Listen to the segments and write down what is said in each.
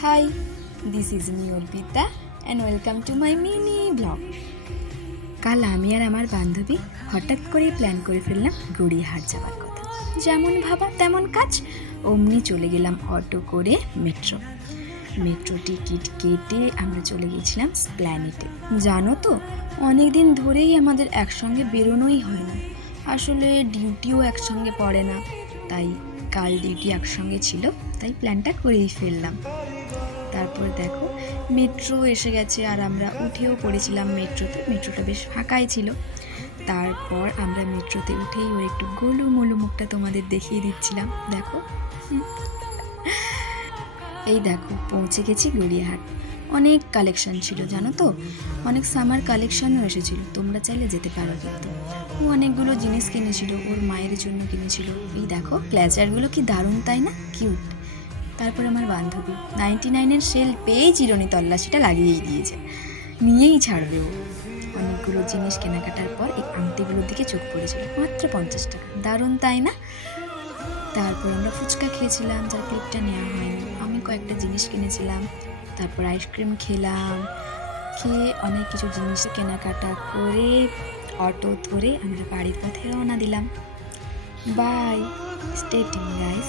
Hi, this is me Orpita and welcome to my mini vlog. কাল আমি আর আমার বান্ধবী হঠাৎ করে প্ল্যান করে ফেললাম গড়িয়াহাট যাওয়ার কথা। যেমন ভাবা তেমন কাজ, অমনি চলে গেলাম অটো করে মেট্রো টিকিট কেটে আমরা চলে গেছিলাম স্প্ল্যানেটে। জানো তো, অনেক দিন ধরেই আমাদের একসঙ্গে বেরোনোই হয় না, আসলে ডিউটিও একসঙ্গে পড়ে না, তাই কাল ডিউটি একসঙ্গে ছিল, তাই প্ল্যানটা করেই ফেললাম। তারপর দেখো মেট্রো এসে গেছে আর আমরা উঠেও পড়েছিলাম মেট্রোটা বেশ ফাঁকাই ছিল। তারপর আমরা মেট্রোতে উঠেই ওর একটু গোলুমোলু মুখটা তোমাদের দেখিয়ে দিচ্ছিলাম। দেখো, এই দেখো পৌঁছে গেছি গড়িয়াহাট। অনেক কালেকশন ছিল জানো তো, অনেক সামার কালেকশনও এসেছিল, তোমরা চাইলে যেতে পারো। কিন্তু ও অনেকগুলো জিনিস কিনেছিল, ওর মায়ের জন্য কিনেছিল। এই দেখো প্লেজারগুলো কি দারুণ তাই না, কিউট। তারপর আমার বান্ধবী 99-এর সেল পেয়েই চিরুনি তল্লাশিটা লাগিয়েই দিয়েছে, নিয়েই ছাড়বে ও। অনেকগুলো জিনিস কেনাকাটার পর এই আংটিগুলোর দিকে চোখ পড়েছিল, মাত্র 50 টাকা, দারুণ তাই না। তারপর আমরা ফুচকা খেয়েছিলাম, যার ক্লিপটা নেওয়া হয়নি। আমি কয়েকটা জিনিস কিনেছিলাম, তারপর আইসক্রিম খেয়ে অনেক কিছু জিনিস কেনাকাটা করে অটো ধরে আমরা বাড়ির পথে রওনা দিলাম। Bye, stay tuned guys,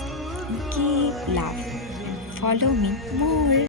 keep laughing and follow me more.